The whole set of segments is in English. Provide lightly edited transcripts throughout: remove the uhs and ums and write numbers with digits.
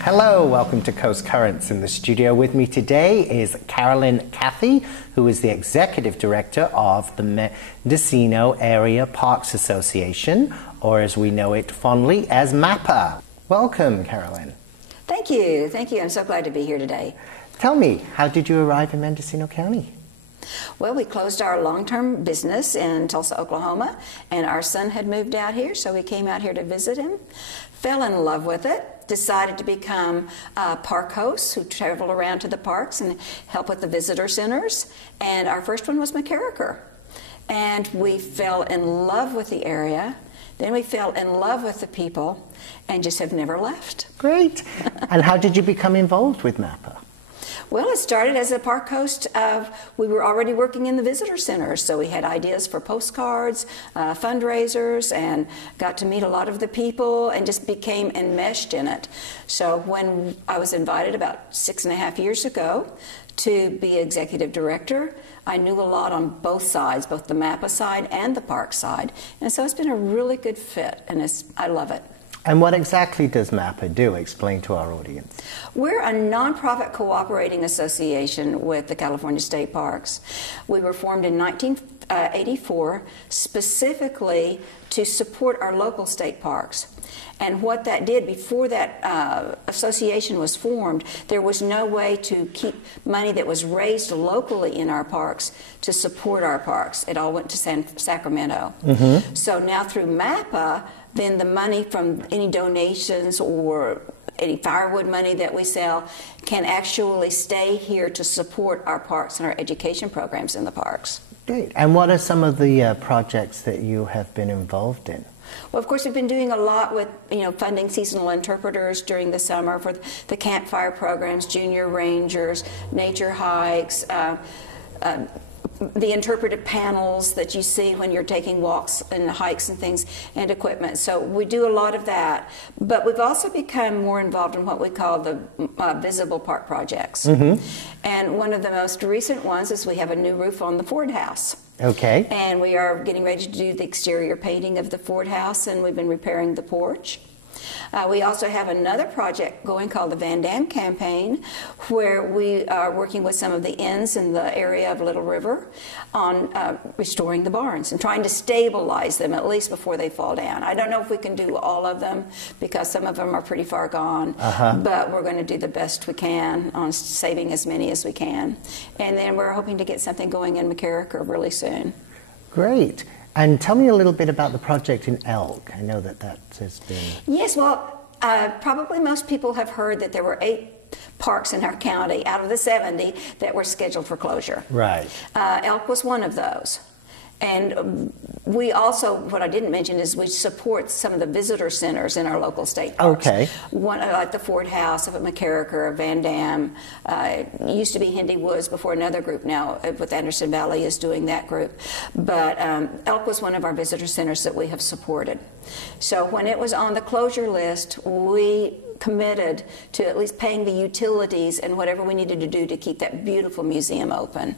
Hello, welcome to Coast Currents. In the studio with me today is Carolyne Cathey, who is the Executive Director of the Mendocino Area Parks Association, or as we know it fondly as MAPA. Welcome, Carolyne. Thank you. Thank you. I'm so glad to be here today. Tell me, how did you arrive in Mendocino County? Well, we closed our long-term business in Tulsa, Oklahoma, and our son had moved out here, so we came out here to visit him. Fell in love with it, decided to become park hosts who travel around to the parks and help with the visitor centers. And our first one was McCarricker. And we fell in love with the area. Then we fell in love with the people and just have never left. Great. And how did you become involved with MAPA? Well, it started as a park host. We were already working in the visitor centers, so we had ideas for postcards, fundraisers, and got to meet a lot of the people and just became enmeshed in it. So when I was invited about 6.5 years ago to be executive director, I knew a lot on both sides, both the MAPA side and the park side. And so it's been a really good fit, and I love it. And what exactly does MAPA do? Explain to our audience. We're a nonprofit cooperating association with the California State Parks. We were formed in 1984 specifically to support our local state parks. And what that did, before that association was formed, there was no way to keep money that was raised locally in our parks to support our parks. It all went to Sacramento. Mm-hmm. So now through MAPA, then the money from any donations or any firewood money that we sell can actually stay here to support our parks and our education programs in the parks. Great. And what are some of the projects that you have been involved in? Well, of course, we've been doing a lot with, funding seasonal interpreters during the summer for the campfire programs, junior rangers, nature hikes, the interpretive panels that you see when you're taking walks and hikes and things, and equipment. So we do a lot of that. But we've also become more involved in what we call the visible park projects. Mm-hmm. And one of the most recent ones is we have a new roof on the Ford House. Okay. And we are getting ready to do the exterior painting of the Ford House, and we've been repairing the porch. We also have another project going called the Van Dam Campaign, where we are working with some of the inns in the area of Little River on restoring the barns and trying to stabilize them at least before they fall down. I don't know if we can do all of them because some of them are pretty far gone, but we're going to do the best we can on saving as many as we can. And then we're hoping to get something going in McCarricker really soon. Great. And tell me a little bit about the project in Elk. I know that has been... Yes, well, probably most people have heard that there were 8 parks in our county out of the 70 that were scheduled for closure. Right. Elk was one of those. And we also, what I didn't mention is we support some of the visitor centers in our local state parks. Okay. One like the Ford House up at McCarricker, Van Dam. Used to be Hendy Woods before another group now with Anderson Valley is doing that group. But Elk was one of our visitor centers that we have supported. So when it was on the closure list, we committed to at least paying the utilities and whatever we needed to do to keep that beautiful museum open.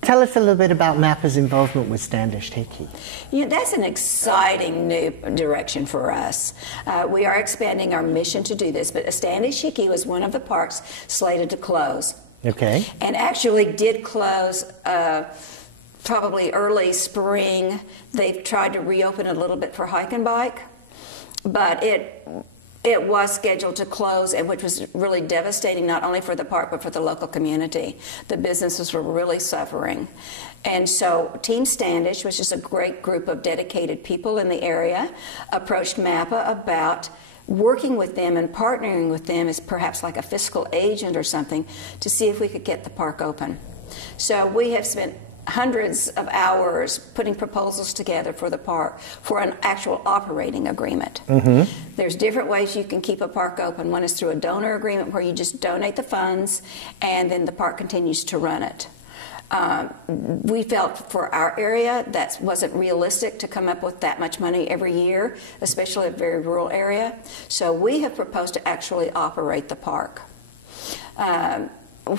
Tell us a little bit about MAPA's involvement with Standish Hickey. That's an exciting new direction for us. We are expanding our mission to do this, but Standish Hickey was one of the parks slated to close. Okay. And actually did close probably early spring. They've tried to reopen a little bit for hike and bike, but it was scheduled to close, and which was really devastating not only for the park but for the local community. The businesses were really suffering. And so Team Standish, which is a great group of dedicated people in the area, approached MAPA about working with them and partnering with them as perhaps like a fiscal agent or something to see if we could get the park open. So we have spent hundreds of hours putting proposals together for the park for an actual operating agreement. Mm-hmm. There's different ways you can keep a park open. One is through a donor agreement where you just donate the funds and then the park continues to run it. We felt for our area that wasn't realistic to come up with that much money every year, especially a very rural area. So we have proposed to actually operate the park.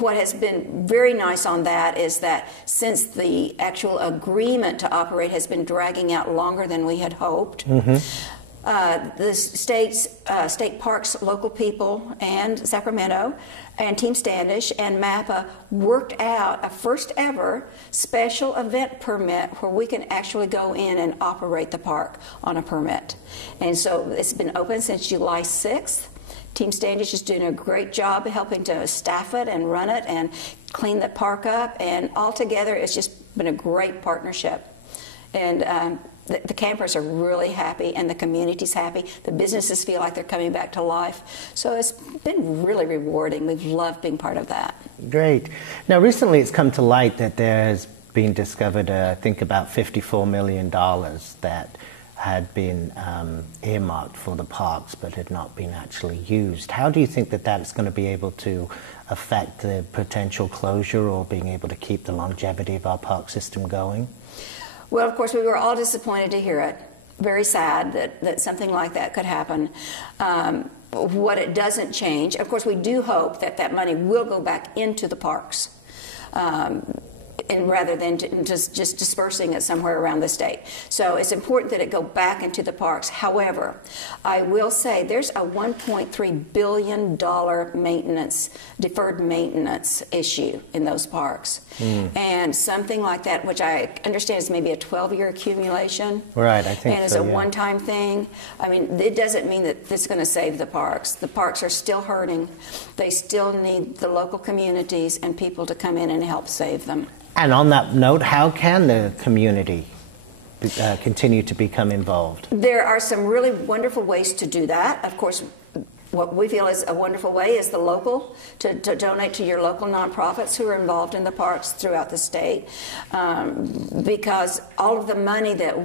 what has been very nice on that is that since the actual agreement to operate has been dragging out longer than we had hoped, the state parks, local people, and Sacramento, and Team Standish and MAPA worked out a first ever special event permit where we can actually go in and operate the park on a permit. And so it's been open since July 6th. Team Standish is doing a great job helping to staff it and run it and clean the park up, and altogether it's just been a great partnership. And the campers are really happy, and the community's happy. The businesses feel like they're coming back to life. So it's been really rewarding. We've loved being part of that. Great. Now, recently it's come to light that there has been discovered, I think, about $54 million that had been earmarked for the parks but had not been actually used. How do you think that that's going to be able to affect the potential closure or being able to keep the longevity of our park system going? Well, of course, we were all disappointed to hear it. Very sad that something like that could happen. What it doesn't change, of course, we do hope that that money will go back into the parks. And rather than just dispersing it somewhere around the state. So it's important that it go back into the parks. However, I will say there's a $1.3 billion deferred maintenance issue in those parks. And something like that, which I understand is maybe a 12-year accumulation. Right, I think so, and it's a one-time thing. I mean, it doesn't mean that this is going to save the parks. The parks are still hurting. They still need the local communities and people to come in and help save them. And on that note, how can the community continue to become involved? There are some really wonderful ways to do that. Of course, what we feel is a wonderful way is to donate to your local nonprofits who are involved in the parks throughout the state, because all of the money that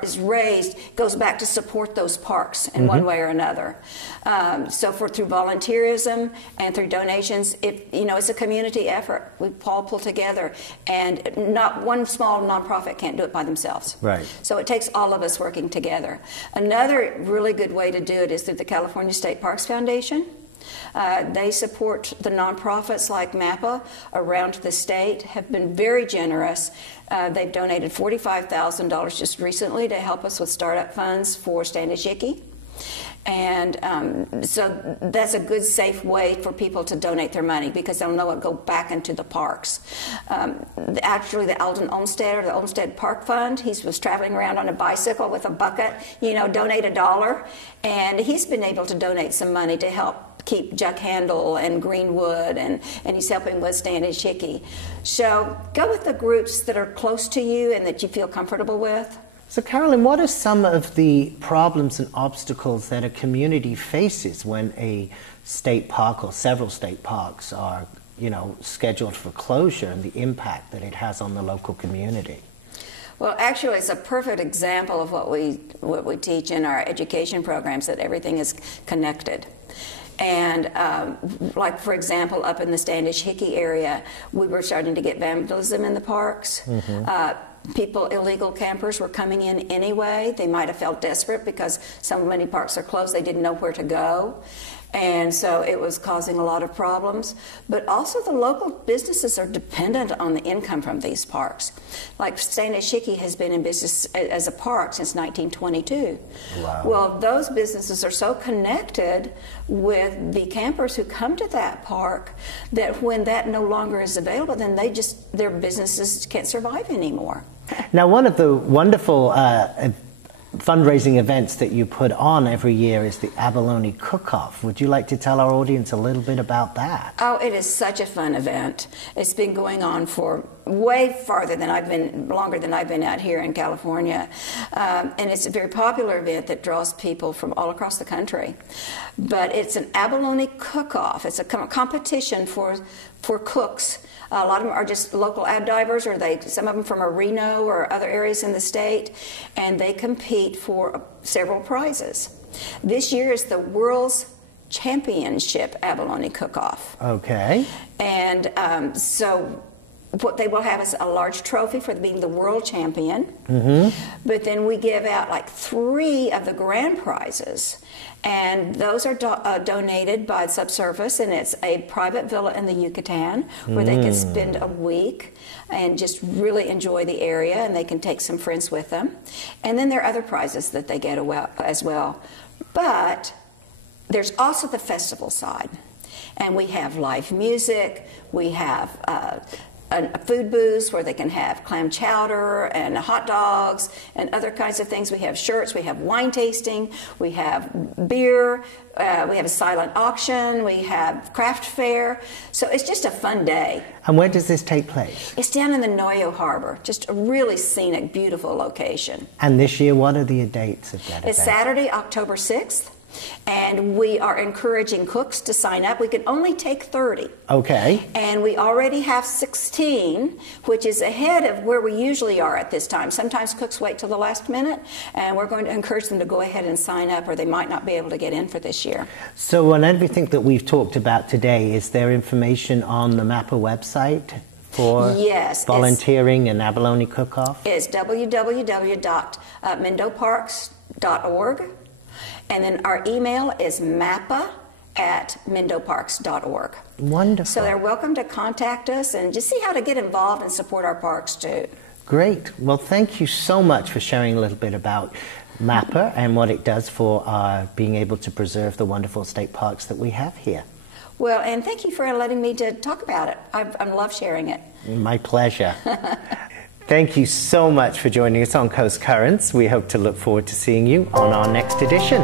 is raised goes back to support those parks in one way or another. So through volunteerism and through donations, it's a community effort. We all pull together, and not one small nonprofit can't do it by themselves. Right. So it takes all of us working together. Another really good way to do it is through the California State Parks Foundation. They support the nonprofits like MAPA around the state, have been very generous. They've donated $45,000 just recently to help us with startup funds for Standish Icky. And so that's a good, safe way for people to donate their money because they'll know it go back into the parks. Actually, the Alden Olmsted, or the Olmsted Park Fund, he was traveling around on a bicycle with a bucket, donate $1. And he's been able to donate some money to help keep Jack Handle and Greenwood, and he's helping with Standish Icky. So go with the groups that are close to you and that you feel comfortable with. So, Carolyne, what are some of the problems and obstacles that a community faces when a state park or several state parks are, scheduled for closure, and the impact that it has on the local community? Well, actually, it's a perfect example of what we teach in our education programs, that everything is connected. And like, for example, up in the Standish Hickey area, we were starting to get vandalism in the parks. Illegal campers were coming in anyway. They might have felt desperate because so many parks are closed, they didn't know where to go. And so it was causing a lot of problems. But also the local businesses are dependent on the income from these parks. Like Standish Hickey has been in business as a park since 1922. Wow. Well, those businesses are so connected with the campers who come to that park that when that no longer is available, then their businesses can't survive anymore. Now, one of the wonderful fundraising events that you put on every year is the Abalone Cook-Off. Would you like to tell our audience a little bit about that? Oh, it is such a fun event. It's been going on for way longer than I've been out here in California. And it's a very popular event that draws people from all across the country. But it's an abalone cook-off. It's a competition for cooks. A lot of them are just local ab divers, or some of them from Reno or other areas in the state, and they compete for several prizes. This year is the World's Championship Abalone Cook-Off. Okay. And so what they will have is a large trophy for being the world champion. But then we give out like 3 of the grand prizes, and those are donated by Subsurface, and it's a private villa in the Yucatan where they can spend a week and just really enjoy the area, and they can take some friends with them. And then there are other prizes that they get as well. But there's also the festival side, and we have live music, we have a food booth where they can have clam chowder and hot dogs and other kinds of things. We have shirts, we have wine tasting, we have beer, we have a silent auction, we have craft fair. So it's just a fun day. And where does this take place? It's down in the Noyo Harbor, just a really scenic, beautiful location. And this year, what are the dates of that It's event? Saturday, October 6th. And we are encouraging cooks to sign up. We can only take 30. Okay. And we already have 16, which is ahead of where we usually are at this time. Sometimes cooks wait till the last minute, and we're going to encourage them to go ahead and sign up, or they might not be able to get in for this year. So on everything that we've talked about today, is there information on the MAPA website for volunteering and abalone cook-off? It's www.mendoparks.org. And then our email is MAPA@mendoparks.org. Wonderful. So they're welcome to contact us and just see how to get involved and support our parks too. Great. Well, thank you so much for sharing a little bit about MAPA and what it does for being able to preserve the wonderful state parks that we have here. Well, and thank you for letting me to talk about it. I love sharing it. My pleasure. Thank you so much for joining us on Coast Currents. We hope to look forward to seeing you on our next edition.